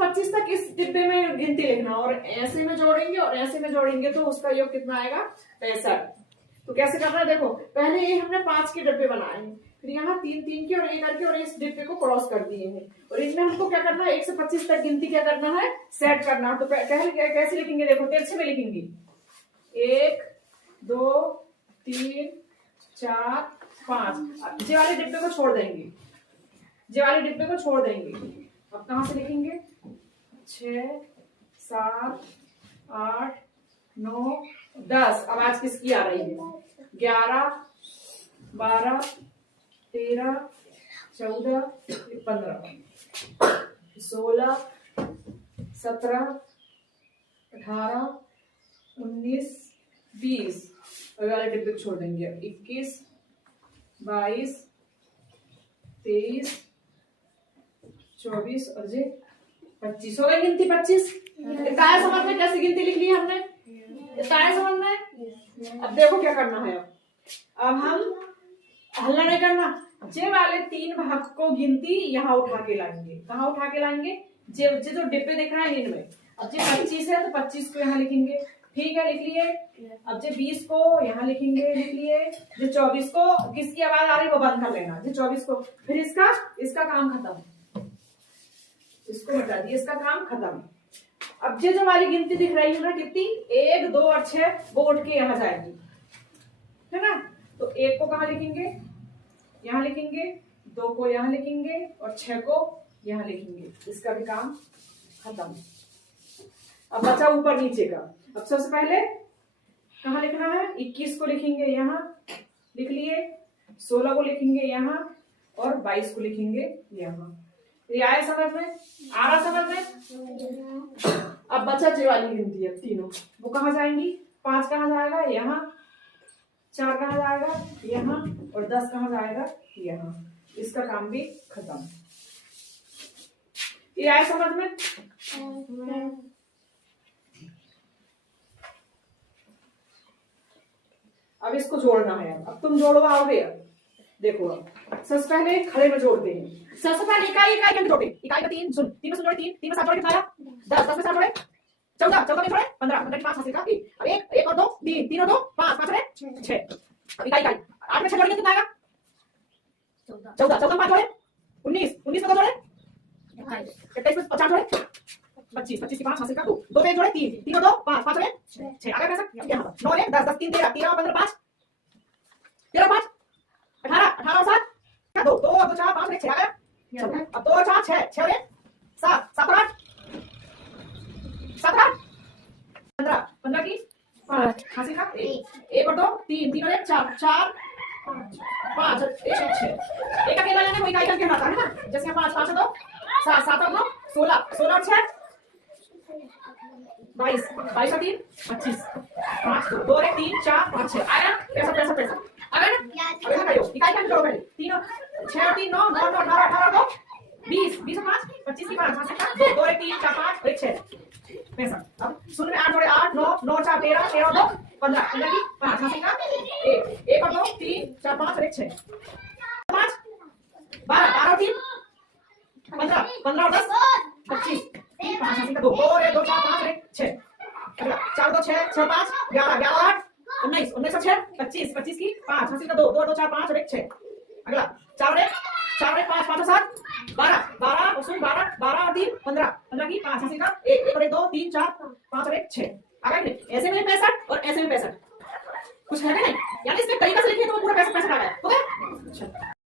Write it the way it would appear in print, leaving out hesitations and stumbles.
25 तक इस डिब्बे में गिनती लिखना, और ऐसे में जोड़ेंगे और ऐसे में जोड़ेंगे तो उसका योग कितना आएगा? 65। तो कैसे करना है देखो, पहले ये हमने 5 के डिब्बे बनाए हैं, फिर यहाँ 3 के और ये करके और इस डिब्बे को क्रॉस कर दिए हैं, और इनमें हमको क्या करना है? 1 से 25 तक गिनती क्या करना है? सेट करना है। तो कैसे लिखेंगे देखो, तिरछे में लिखेंगे 1 2 3 4 5। जे वाले डिब्बे को छोड़ देंगे, जे वाले डिब्बे को छोड़ देंगे। अब कहां से लिखेंगे? 6 7 8 9 10। अब आज किसकी आ रही है? 11 12 13 14 15 16 17 18 19 20। वाले डिब्बे छोड़ देंगे। 21 22 23 24 और जे 25 हो गई गिनती। 25 इतना समझ में कैसे गिनती लिख ली हमने? इतना समझ में। अब देखो क्या करना है। अब हम हल्ला नहीं करना, जे वाले 3 भाग को गिनती यहाँ उठा के लाएंगे। कहाँ उठा के लाएंगे? जे जो डिब्बे दिख रहा है इनमें। अब जे 25 है तो 25 को यहाँ लिखेंगे, ठीक है, लिख लिए। अब जे 20 को यहाँ लिखेंगे, लिख लिए। जो 24 को, किसकी आवाज आ रही है वो बंद कर लेना। जो 24 को, फिर इसका काम खत्म, इसको हटा दिए, इसका काम खत्म। अब जो वाली गिनती दिख रही है ना कितनी, 1 2 और 6, वो उठ के यहाँ जाएगी, है ना। तो 1 को कहाँ लिखेंगे? यहाँ लिखेंगे। 2 को यहाँ लिखेंगे और 6 को यहाँ लिखेंगे। इसका भी काम खत्म। अब बचा ऊपर नीचे का। अब सबसे पहले कहाँ लिखना है? 21 को लिखेंगे यहाँ, लिख लिए। 16 को लिखेंगे यहाँ और 22 को लिखेंगे यहाँ। ये आया समझ में? आ रहा समझ में? अब बचा जे वाली गिनती है तीनों, वो कहाँ जाएंगी? 5 कहाँ जाएगा? यहाँ। 4 कहाँ जाएगा? यहाँ। और 10 कहाँ जाएगा? यहाँ। इसका काम भी खत्म। ये आया समझ में? अब इसको जोड़ना है। अब तुम जोड़वाओगे। देखो अब सबसे पहले खड़े में जोड़ते हैं। सबसे पहले इकाई में जोड़े। इकाई का 3 सुन, 3 में सुन जोड़े, 3 में 7 जोड़े कितना? 10 में 7 जोड़े 14, 14 में जोड़े 15, 15 के 5 हासिल का 1। अब 1 और 2 3, 3 और 2 5, 5 और 6। अब इकाई 8 में 6 जोड़ेंगे कितना आएगा? 14, 14 में 5 जोड़े 19, 19 में 2 जोड़े 27 में 4 जोड़े 25, 25 के 5 हासिल का 2, 2 में जोड़े 3, 3 और 2 5, 5 और 6। आगे कैसा? 9 है 10, 10 3 13, 13 15 5, 13 5 18, 18 और 7 2, 2 2 4 5 6 आ गया। अब 2 4 6, 6 और 7, 7 और 8 17 15, 15 की 5 हासिल का 1 और 2 3, 3 और 1 4, 4 5 और 1 और 6। एक अकेला लेने कोई इकाई करके हटाता है ना। जैसे 5 5 और 2 7, 7 और 9 16, 16 और 6 22, 22 और 3 25, 5 2 और 1 3 4 5 6 आया। पैसा पैसा पैसा आ गया ना। अब यहाँ करो इकाई का जोड़ो पहले। 3 और 6 और 3 9 9 और 18, 18 और 2 20, 20 और 5 25 की 5 2 और 1 3 4 5 और 1 6 पैसा। अब शून्य में 8 जोड़े 8 9 9 4 13, 13 और 2 15, 15 की 5 हासिल का 1, 1 और 2 3 4 5 और 1 6 5 12, 12 और 3 15, 15 और 10 25 5 हासिल का 2 और 1 2 4 5 और 1 6। अगला 4 2 6 6 5 11, 11 और 8 19, 19 और 6 25, 25 की 5 हासिल का 2, 2 2 4 5 और 1 6। अगला 4 और 1 4 और 1 5, 5 और 7 12, 12 और 12, 12 और 3 15, 15 की 5 हासिल का 1, 1 और 1 2 3 4 5 और 1 6। आ गया। ऐसे में पैसे